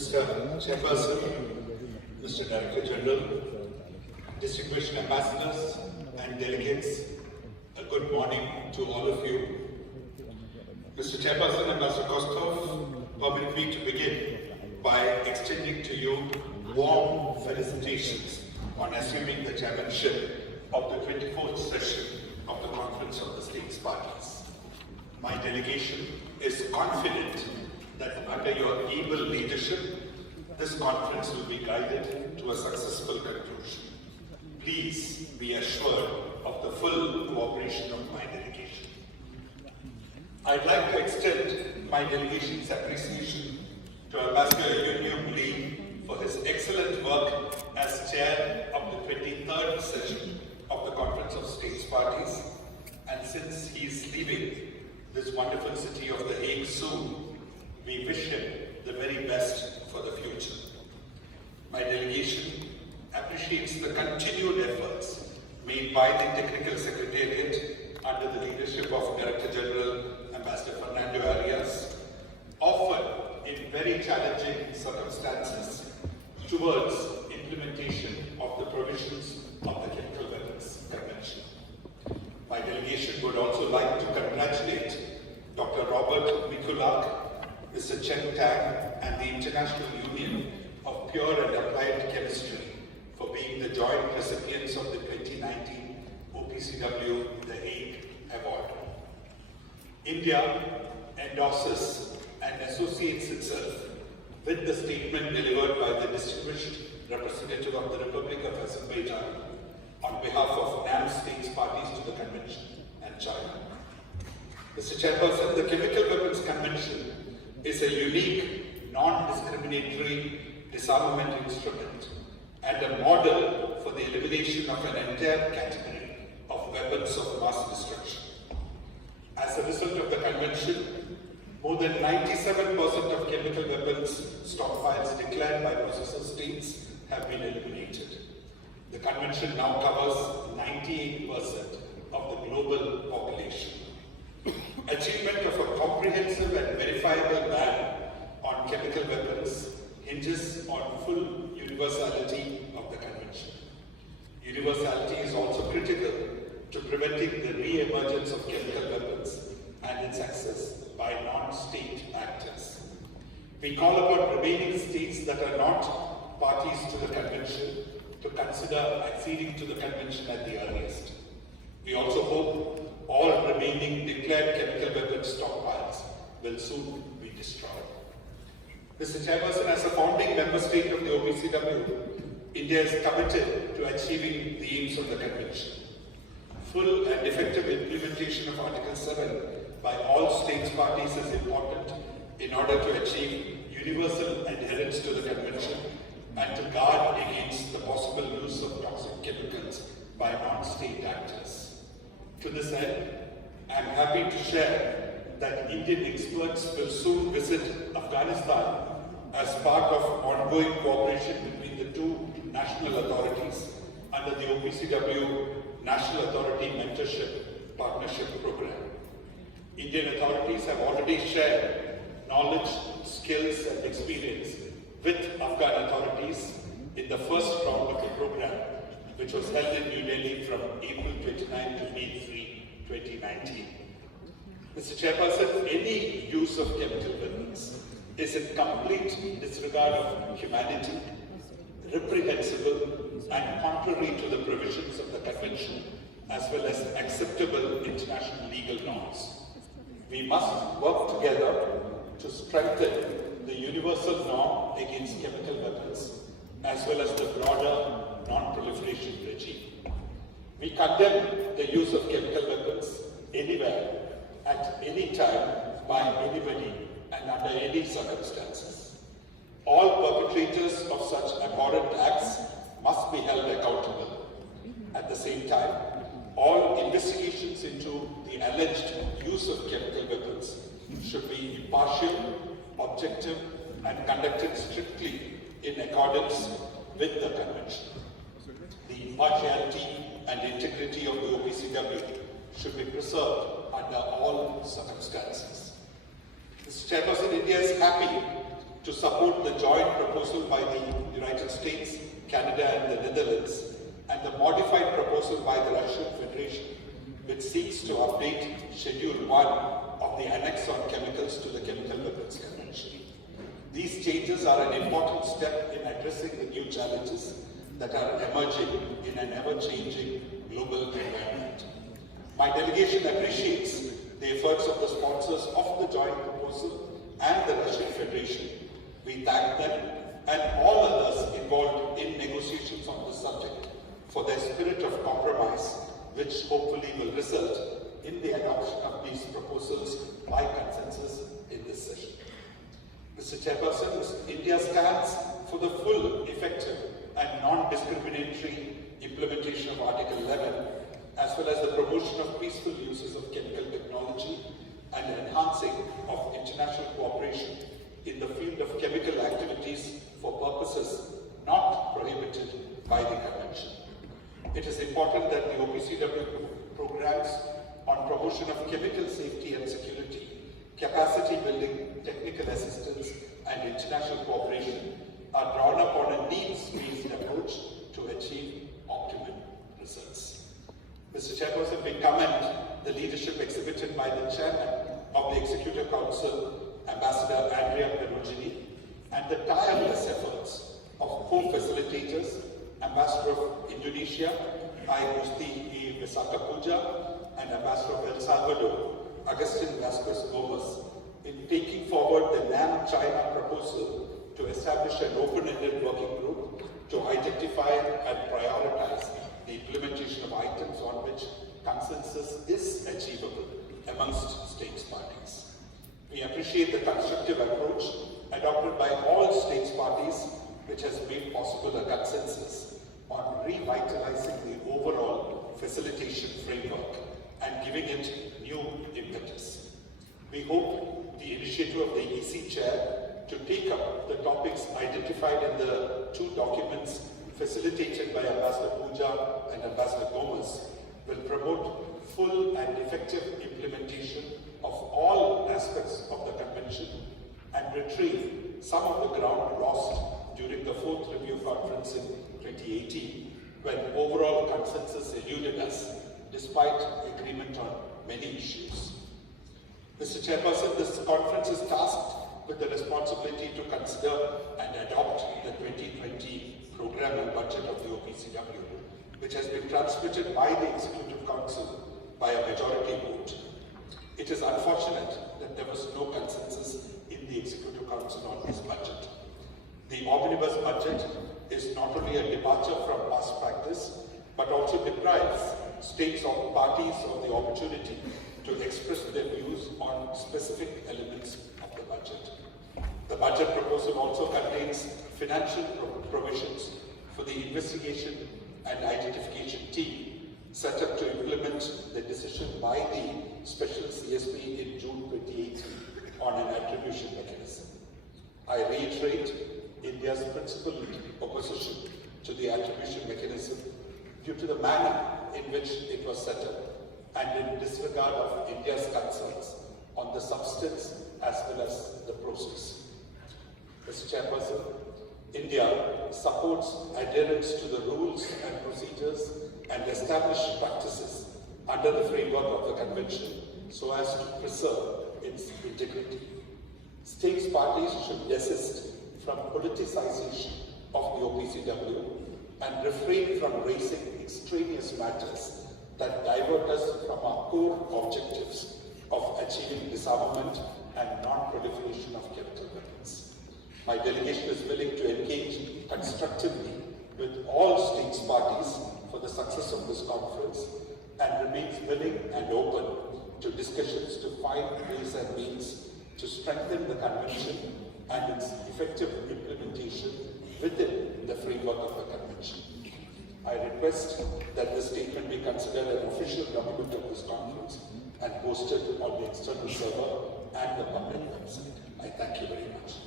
Mr. Chairperson, Mr. Director General, distinguished ambassadors and delegates, a good morning to all of you. Mr. Chairperson, Ambassador Kostov, permit me to begin by extending to you warm felicitations on assuming the chairmanship of the 24th session of the Conference of the States Parties. My delegation is confident that under your able leadership, this conference will be guided to a successful conclusion. Please be assured of the full cooperation of my delegation. I'd like to extend my delegation's appreciation to Ambassador Yun Lee for his excellent work as chair of the 23rd session of the Conference of States Parties, and since he is leaving this wonderful city of The Hague soon, we wish him the very best for the future. My delegation appreciates the continued efforts made by the Technical Secretariat under the leadership of Director General Ambassador Fernando Arias, often in very challenging circumstances, towards implementation of the provisions of the Chemical Weapons Convention. My delegation would also like to congratulate Dr. Robert Mikulak, Mr. Chen Tang, and the International Union of Pure and Applied Chemistry for being the joint recipients of the 2019 OPCW The Hague Award. India endorses and associates itself with the statement delivered by the distinguished representative of the Republic of Azerbaijan on behalf of NAM states parties to the Convention and China. Mr. Chairperson, the Chemical Weapons Convention is a unique, non-discriminatory disarmament instrument and a model for the elimination of an entire category of weapons of mass destruction. As a result of the convention, more than 97% of chemical weapons stockpiles declared by possessor states have been eliminated. The convention now covers 98% of the global population. Achievement of a comprehensive and verifiable ban on chemical weapons hinges on full universality of the convention. Universality is also critical to preventing the re-emergence of chemical weapons and its access by non-state actors. We call upon remaining states that are not parties to the convention to consider acceding to the convention at the earliest. We also hope all remaining declared chemical weapons stockpiles will soon be destroyed. Mr. Chairperson, as a founding member state of the OPCW, India is committed to achieving the aims of the convention. Full and effective implementation of Article 7 by all states parties is important in order to achieve universal adherence to the convention and to guard against the possible use of toxic chemicals by non-state actors. To this end, I am happy to share that Indian experts will soon visit Afghanistan as part of ongoing cooperation between the two national authorities under the OPCW National Authority Mentorship Partnership Program. Indian authorities have already shared knowledge, skills, and experience with Afghan authorities in the first round of the program, which was held in New Delhi from April 29 to May 3, 2019. Mr. Chairperson, any use of chemical weapons is in complete disregard of humanity, reprehensible, and contrary to the provisions of the Convention, as well as acceptable international legal norms. We must work together to strengthen the universal norm against chemical weapons, as well as the broader non-proliferation regime. We condemn the use of chemical weapons anywhere, at any time, by anybody, and under any circumstances. All perpetrators of such abhorrent acts must be held accountable. At the same time, all investigations into the alleged use of chemical weapons should be impartial, objective, and conducted strictly in accordance with the Convention. The impartiality and integrity of the OPCW should be preserved under all circumstances. Mr. Chairperson, India is happy to support the joint proposal by the United States, Canada and the Netherlands, and the modified proposal by the Russian Federation, which seeks to update Schedule 1 of the Annex on Chemicals to the Chemical Weapons Convention. These changes are an important step in addressing the new challenges that are emerging in an ever-changing global environment. My delegation appreciates the efforts of the sponsors of the joint proposal and the Russian Federation. We thank them and all others involved in negotiations on this subject for their spirit of compromise, which hopefully will result in the adoption of these proposals by consensus in this session. Mr. Chairperson, India stands for the full, effective and non-discriminatory implementation of Article 11, as well as the promotion of peaceful uses of chemical technology and enhancing of international cooperation in the field of chemical activities for purposes not prohibited by the Convention. It is important that the OPCW programs on promotion of chemical safety and security, capacity building, technical assistance and international cooperation are drawn up on a needs-based approach to achieve optimum results. Mr. Chairperson, we commend the leadership exhibited by the Chairman of the Executive Council, Ambassador Venu Rajamony, and the tireless efforts of co-facilitators, Ambassador of Indonesia, I. Musti E. Visaka Puja, and Ambassador of El Salvador, Agustin Vasquez Gomez, in taking forward the NAM-China proposal to establish an open-ended working group to identify and prioritize the implementation of items on which consensus is achievable amongst states parties. We appreciate the constructive approach adopted by all states parties, which has made possible a consensus on revitalizing the overall facilitation framework and giving it new impetus. We hope the initiative of the EC Chair to take up the topics identified in the two documents facilitated by Ambassador Puja and Ambassador Gomez will promote full and effective implementation of all aspects of the Convention and retrieve some of the ground lost during the 4th Review Conference in 2018, when overall consensus eluded us despite agreement on many issues. Mr. Chairperson, this conference is tasked with the responsibility to consider and adopt the 2020 program and budget of the OPCW, which has been transmitted by the Executive Council by a majority vote. It is unfortunate that there was no consensus in the Executive Council on this budget. The omnibus budget is not only a departure from past practice, but also deprives states or parties of the opportunity to express their views on specific elements of the budget. The budget proposal also contains financial provisions for the investigation and identification team set up to implement the decision by the Special CSP in June 2018 on an attribution mechanism. I reiterate India's principled opposition to the attribution mechanism due to the manner in which it was set up and in disregard of India's concerns on the substance as well as the process. Mr. Chairperson, India supports adherence to the rules and procedures and established practices under the framework of the Convention so as to preserve its integrity. States parties should desist from politicization of the OPCW and refrain from raising extraneous matters that divert us from our core objectives of achieving disarmament and non-proliferation of chemical weapons. My delegation is willing to engage constructively with all states parties for the success of this conference and remains willing and open to discussions to find ways and means to strengthen the Convention and its effective implementation within the framework of the Convention. I request that this statement be considered an official document of this conference and posted on the external server and the public website. I thank you very much.